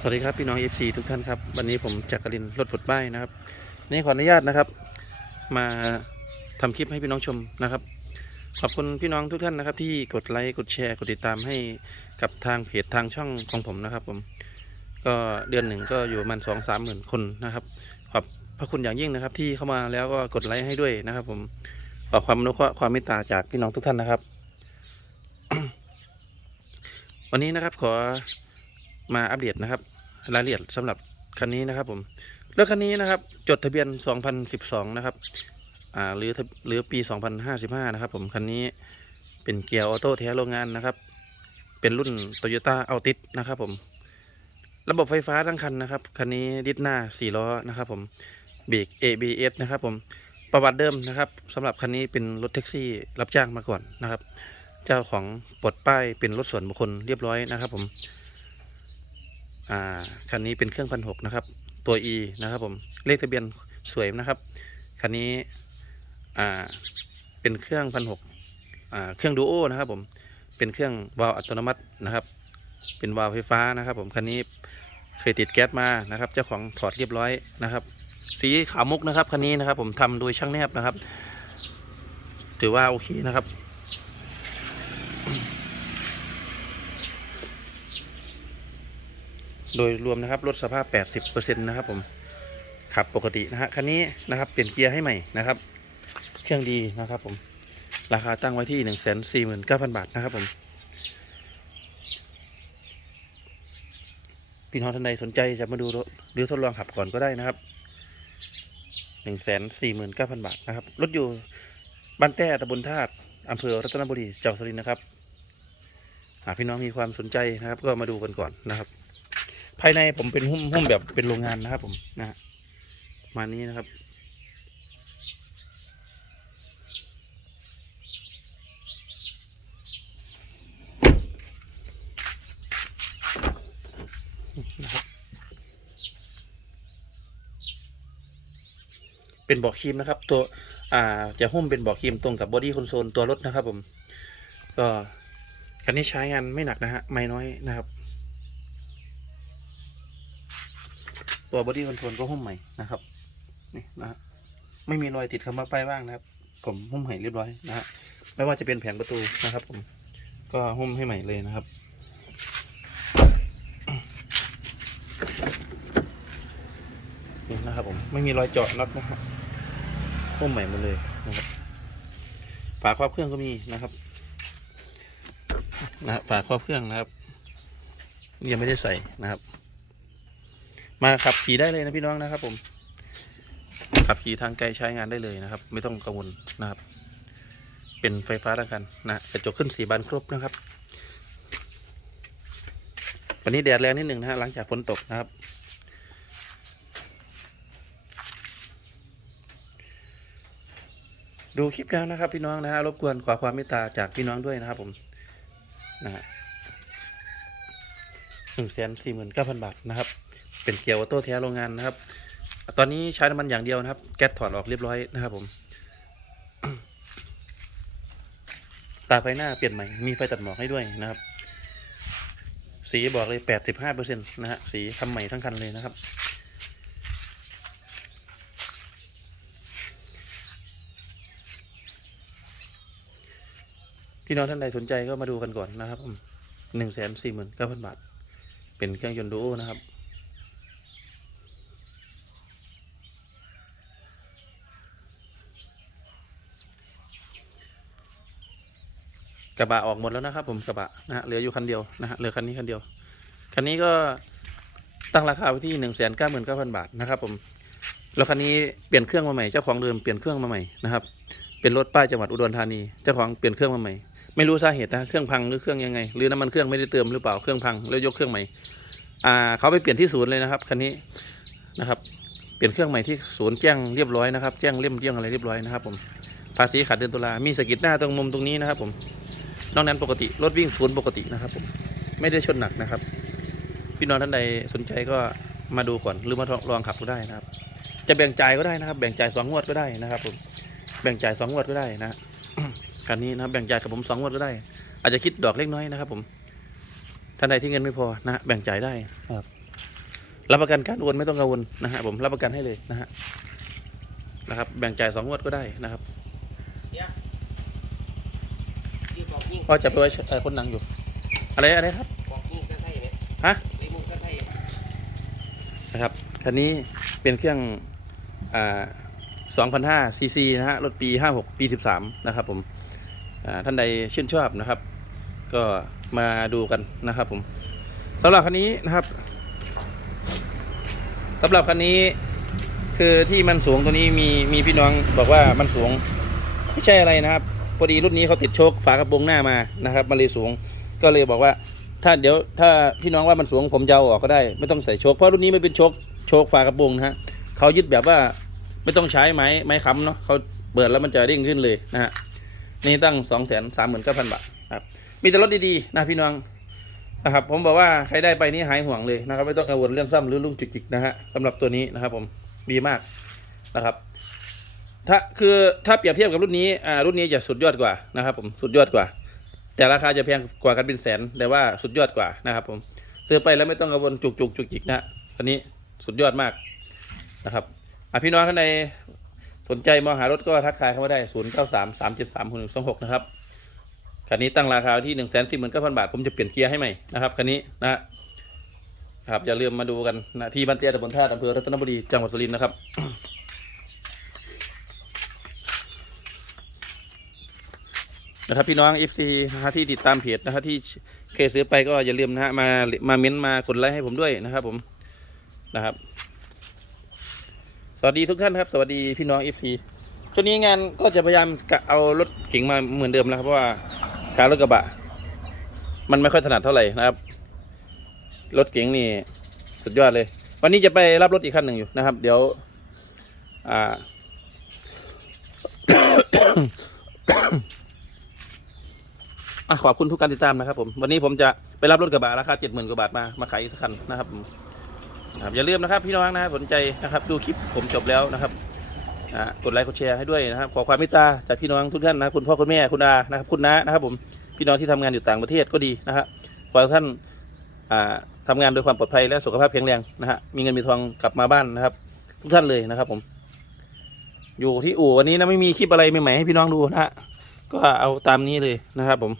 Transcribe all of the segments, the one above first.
สวัสดีครับพี่น้อง FC ทุกท่านครับ วันนี้ผมจักรินรถปลดป้ายนะครับนี่ขออนุญาตนะครับ มาทำคลิปให้พี่น้องชมนะครับ ขอบคุณพี่น้องทุกท่านนะครับ ที่กดไลค์กดแชร์กดติดตามให้กับทางเพจทางช่องของผมนะครับ ผม ก็เดือนหนึ่งก็อยู่ประมาณสองสามหมื่นคนนะครับ ขอบพระคุณอย่างยิ่งนะครับ ที่เข้ามาแล้วก็กดไลค์ให้ด้วยนะครับ ผมขอความอนุเคราะห์ความเมตตาจากพี่น้องทุกท่านนะครับ วันนี้นะครับขอ มาอัปเดตนะครับ รายละเอียดสำหรับคันนี้นะครับผมรถคันนี้นะครับ จดทะเบียน 2012 นะครับอ่าหรือหรือปี 2055 นะครับ ผมคันนี้เป็นเกียร์ออโต้แท้โรงงานนะครับ เป็นรุ่น Toyota Altis นะครับผมระบบไฟฟ้าทั้งคันนะครับคันนี้ดิสหน้า4ล้อนะครับผมเบรก ABS นะครับผมประวัติเดิมนะครับสำหรับคันนี้เป็นรถแท็กซี่รับจ้างมาก่อนนะครับ เจ้าของปลดป้ายเป็นรถส่วนบุคคลเรียบร้อยนะครับ ผม อ่าคันนี้เป็นเครื่องพันหกนะครับ ตัว E นะครับผมเลขทะเบียนสวยนะครับคันนี้อ่าเป็นเครื่องพันหกอ่าเครื่องดูโอนะครับผมเป็นเครื่องวาล์วอัตโนมัตินะครับ เป็นวาล์วไฟฟ้านะครับ ผมคันนี้เคยติดแก๊สมานะครับ เจ้าของถอดเรียบร้อยนะครับ สีขาวมุกนะครับคันนี้นะครับ ผมทำโดยช่างแนบนะครับ ถือว่าโอเคนะครับ โดยรวมนะครับลดสภาพ 80%นะครับผมขับปกตินะฮะคันนี้นะครับเปลี่ยนเกียร์ให้ใหม่นะครับ เครื่องดีนะครับผมราคาตั้งไว้ที่ 1 4 9 0 0 0 บาทนะครับผมพี่น้องท่านใดสนใจจะมาดูรถหรือทดลองขับก่อนก็ได้นะครับ 1 4 9 0 0 0 บาทนะครับรถอยู่บ้านแต้ตำบลธาตุอำเภอรัตนบุรีจังหวัดสุรินทร์นะครับหากพี่น้องมีความสนใจนะครับ ก็มาดูกันก่อนนะครับายในผมเป็นหุ้มหุ้มแบบเป็นโรงงานนะครับ ผมนะฮะมานี้นะครับนะครับเป็นเบอกครีมนะครับ ตัวอ่าจะหุ้มเป็นเบอกครีมตรงกับบอดี้คอนโซลตัวรถนะครับผม ก็คันนี้ใช้งานไม่หนักนะฮะไม่น้อยนะครับ ตัวบอดี้คอนโทรลก็หุ้มใหม่นะครับนี่นะฮะไม่มีรอยติดคำว่าป้ายว่างนะครับ ผมหุ้มใหม่เรียบร้อยนะฮะไม่ว่าจะเป็นแผงประตูนะครับ ผมก็หุ้มให้ใหม่เลยนะครับนี่นะครับผมไม่มีรอยเจาะน็อตนะฮะหุ้มใหม่หมดเลยนะครับฝาครอบเครื่องก็มีนะครับนะฝาครอบเครื่องนะครับยังไม่ได้ใส่นะครับ มาขับขี่ได้เลยนะพี่น้องนะครับ ผม ขับขี่ทางไกลใช้งานได้เลยนะครับ ไม่ต้องกังวลนะครับ เป็นไฟฟ้าทั้งกันนะกระจกขึ้นสีบานครบนะครับวันนี้แดดแรงนิดหนึ่งนะฮะหลังจากฝนตกนะครับ ดูคลิปแล้วนะครับ พี่น้องนะฮะรบกวนขอความเมตตาจากพี่น้องด้วยนะครับผมนะฮะหนึ่งแสนสี่หมื่นเก้าพันบาทนะครับ เป็นเกียร์ออโต้แท้โรงงานนะครับ ตอนนี้ใช้น้ำมันอย่างเดียวนะครับ แก๊สถอดออกเรียบร้อยนะครับผม ตาไฟหน้าเปลี่ยนใหม่ มีไฟตัดหมอกให้ด้วยนะครับ สีบอกเลยแปดสิบห้าเปอร์เซ็นต์นะฮะ สีทำใหม่ทั้งคันเลยนะครับพี่น้องท่านใดสนใจก็มาดูกันก่อนนะครับผมหนึ่งแสนสี่หมื่นเก้าพันบาท เป็นเครื่องยนต์ดูโอนะครับ กระบะออกหมดแล้วนะครับ ผมกระบะนะฮะเหลืออยู่คันเดียวนะฮะเหลือคันนี้คันเดียว คันนี้ก็ตั้งราคาไว้ที่หนึ่งแสนเก้าหมื่นเก้าพันบาทนะครับ ผมแล้วคันนี้เปลี่ยนเครื่องมาใหม่เจ้าของเดิมเปลี่ยนเครื่องมาใหม่นะครับ เป็นรถป้ายจังหวัดอุดรธานีเจ้าของเปลี่ยนเครื่องมาใหม่ไม่รู้สาเหตุนะเครื่องพังหรือเครื่องยังไง หรือน้ำมันเครื่องไม่ได้เติมหรือเปล่าเครื่องพังแล้วยกเครื่องใหม่อ่าเขาไปเปลี่ยนที่ศูนย์เลยนะครับคันนี้นะครับ เปลี่ยนเครื่องใหม่ที่ศูนย์แจ้งเรียบร้อยนะครับแจ้งเล่มแจ้งอะไรเรียบร้อยนะครับ ผมภาษีขาดเดือนตุลามีสกิดหน้าตรงมุมตรงนี้นะครับ ผม นอกนั้นปกติรถวิ่งศูนย์ปกตินะครับผมไม่ได้ชนหนักนะครับ พี่น้องท่านใดสนใจก็มาดูก่อนหรือมาลองขับก็ได้นะครับ จะแบ่งจ่ายก็ได้นะครับ แบ่งจ่ายสองงวดก็ได้นะครับผมแบ่งจ่ายสองงวดก็ได้นะคันนี้นะครับแบ่งจ่ายกับผมสองงวดก็ได้ อาจจะคิดดอกเล็กน้อยนะครับ ผมท่านใดที่เงินไม่พอนะแบ่งจ่ายได้นะครับรับประกันการโอนไม่ต้องกังวลนะฮะผมรับประกันให้เลยนะฮะนะครับ แบ่งจ่ายสองงวดก็ได้นะครับที่บอ ก็จะไปไว้เอ่อคนหนังอยู่ อะไรอะไรครับบอกยิ่งก็ใช่เนี่ยฮะไอ้มุงก็ใช่นะครับคันนี้เป็นเครื่องอ่า2,500ซีซีนะฮะ รถปี 56 ปี 13 นะครับผมอ่าท่านใดชื่นชอบนะครับ ก็มาดูกันนะครับผมสำหรับคันนี้นะครับสำหรับคันนี้คือที่มันสูงตัวนี้มีมีพี่น้องบอกว่ามันสูง ไม่ใช่อะไรนะครับ พอดีรุ่นนี้เขาติดโชคฝากระโปรงหน้ามานะครับมันเลยสูงก็เลยบอกว่า ถ้าเดี๋ยวถ้าพี่น้องว่ามันสูงผมจะเอาออกก็ได้ ไม่ต้องใส่โชคเพราะรุ่นนี้ไม่เป็นโชคโชคฝากระโปรงนะฮะเขายึดแบบว่าไม่ต้องใช้ไม้ไม้ค้ำเนาะเขาเปิดแล้วมันจะเด้งขึ้นเลยนะฮะนี่ตั้งสองแสนสามหมื่นเก้าพันบาทครับมีแต่รถดีๆนะพี่น้องนะครับผมบอกว่าใครได้ไปนี่หายห่วงเลยนะครับ ไม่ต้องกังวลเรื่องซ่อมหรือลุ่งจิกๆนะฮะสำหรับตัวนี้นะครับ ผมดีมากนะครับ ถ้าคือถ้าเปรียบเทียบกับรุ่นนี้อ่ารุ่นนี้จะสุดยอดกว่านะครับ ผมสุดยอดกว่า แต่ราคาจะแพงกว่ากันเป็นแสนแต่ว่าสุดยอดกว่านะครับ ผมซื้อไปแล้วไม่ต้องกังวลจุกจุกจุกจิกนะอันนี้สุดยอดมากนะครับอะพี่น้องท่านใดสนใจมองหารถก็ทักทายเข้ามาได้ศูนย์เก้าสามสามเจ็ดสามหนึ่งสองหกนะครับ คันนี้ตั้งราคาที่หนึ่งแสนสี่หมื่นเก้าพันบาท ผมจะเปลี่ยนเกียร์ให้ใหม่นะครับ คันนี้นะครับอย่าลืมมาดูกันนะที่บ้านเตี้ยตำบลท่าอำเภอรัตนบุรี จังหวัดสุรินทร์นะครับ นะครับพี่น้อง FC นะฮะที่ติดตามเพจนะครับที่เคยซื้อไปก็อย่าลืมนะฮะมามาเม้นต์มากดไลค์ให้ผมด้วยนะครับผมนะครับ สวัสดีทุกท่านครับ สวัสดีพี่น้อง FC ช่วงนี้งานก็จะพยายามกะเอารถเก๋งมาเหมือนเดิมแล้วครับเพราะว่าการรถกระบะ มันไม่ค่อยถนัดเท่าไหร่นะครับ รถเก๋งนี่สุดยอดเลย วันนี้จะไปรับรถอีกคันหนึ่งอยู่นะครับ เดี๋ยว อ่า อะขอบคุณทุกการติดตามนะครับผมวันนี้ผมจะไปรับรถกระบะราคาเจ็ดหมื่นกว่าบาทมามาขายอีกสักคันนะครับนะครับอย่าลืมนะครับพี่น้องนะสนใจนะครับดูคลิปผมจบแล้วนะครับกดไลค์กดแชร์ให้ด้วยนะครับขอความเมตตาจากพี่น้องทุกท่านนะคุณพ่อคุณแม่คุณอานะครับคุณน้านะครับผมพี่น้องที่ทำงานอยู่ต่างประเทศก็ดีนะฮะขอให้ท่านอ่าทำงานโดยความปลอดภัยและสุขภาพแข็งแรงนะฮะมีเงินมีทองกลับมาบ้านนะครับ ทุกท่านเลยนะครับ ผม อยู่ที่อู่วันนี้นะไม่มีคลิปอะไรใหม่ๆให้พี่น้องดูนะฮะก็เอาตามนี้เลยนะครับผม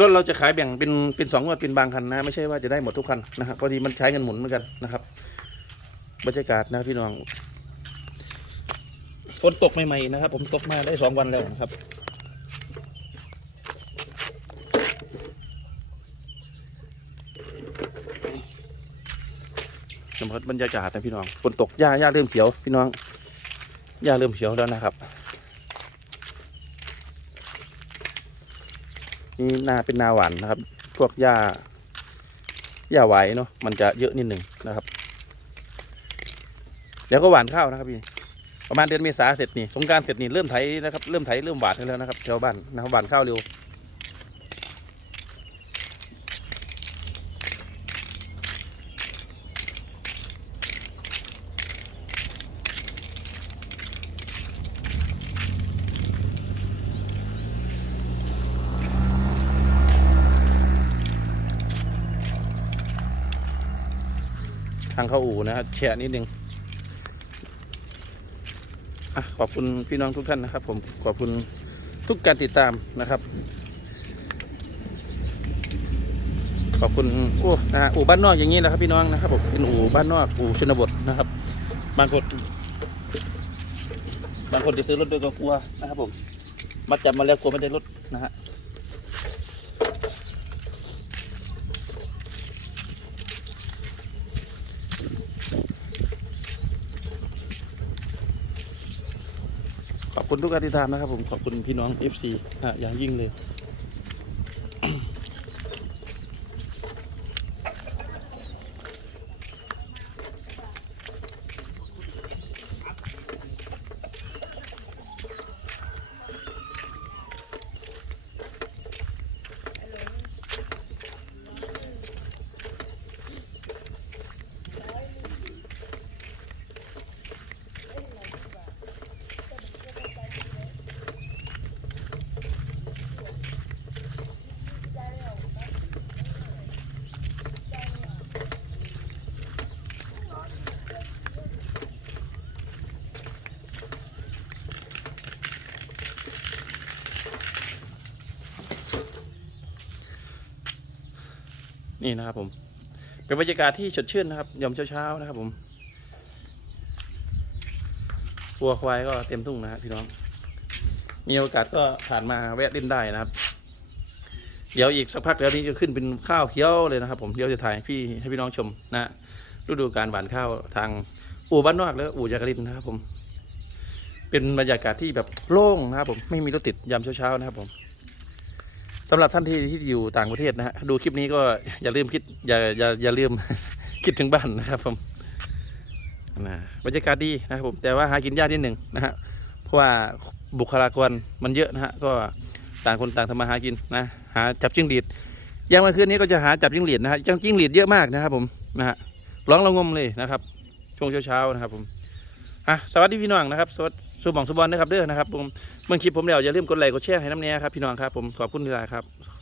รถเราจะขายแบ่งเป็นเป็นสองงวดเป็นบางคันนะ ไม่ใช่ว่าจะได้หมดทุกคันนะครับพอดีมันใช้เงินหมุนเหมือนกันนะครับบรรยากาศนะพี่น้องฝนตกใหม่ๆนะครับ ผมตกมาได้สองวันแล้วนะครับสมมติบรรยากาศนะพี่น้องฝนตกหญ้าหญ้าเริ่มเขียว พี่น้องหญ้าเริ่มเขียวแล้วนะครับ นี่นาเป็นนาหวานนะครับ พวกหญ้าหญ้าไหวเนาะมันจะเยอะนิดหนึ่งนะครับ แล้วก็หวานข้าวนะครับพี่ประมาณเดือนเมษาเสร็จนี่สงการเสร็จนี่เริ่มไถนะครับเริ่มไถเริ่มหวานกันแล้วนะครับแถวบ้านนะครับหวานข้าวเร็ว ทางเข้าอู่นะครับแชร์นิดนึงอะขอบคุณพี่น้องทุกท่านนะครับ ผมขอบคุณทุกการติดตามนะครับ ขอบคุณโอ้นะอู่บ้านนอกอย่างนี้นะครับ พี่น้องนะครับผมเป็นอู่บ้านนอกอู่ชนบทนะครับ บางคนบางคนจะซื้อรถโดยก็กลัวนะครับผมมาจับมาแล้วกลัวไม่ได้รถนะฮะ ขอบคุณ ทุกการติดตามนะครับผมขอบคุณพี่น้อง FC อะอย่างยิ่งเลย นี่นะครับผม เป็นบรรยากาศที่สดชื่นนะครับยามเช้าๆนะครับผมวัวควายก็เต็มทุ่งนะพี่น้อง มีโอกาสก็ผ่านมาแวะเล่นได้นะครับ เดี๋ยวอีกสักพักเดี๋ยวนี้จะขึ้นเป็นข้าวเขียวเลยนะครับ ผมเดี๋ยวจะถ่ายพี่ให้พี่น้องชมนะฤดูการหวานข้าวทางอู่บ้านนอกแล้วอู่จักรินนะครับผม เป็นบรรยากาศที่แบบโล่งนะครับผมไม่มีรถติดยามเช้าๆนะครับผม สำหรับท่านที่ที่อยู่ต่างประเทศนะฮะดูคลิปนี้ก็อย่าลืมคิดอย่าอย่าอย่าลืม คิดถึงบ้านนะครับผมนะบรรยากาศดีนะครับผมแต่ว่าหากินยากนิดหนึ่งนะฮะเพราะว่าบุคลากรมันเยอะนะฮะก็ต่างคนต่างทำมาหากินนะหาจับจิ้งหรีดอย่างเมื่อคืนนี้ก็จะหาจับจิ้งหรีดนะฮะจังจิ้งหรีดเยอะมากนะครับผมนะฮะร้องระงมเลยนะครับ ช่วงเช้าๆนะครับผมอะสวัสดีพี่น้องนะครับสวัสดี สุบองสุบอลนะครับเด้อนะครับผมเมื่อคลิปผมแล้วอย่าลืมกดไลค์กดแชร์ให้น้ำเนี้ยครับพี่น้องครับผมขอบคุณที่ไรครับ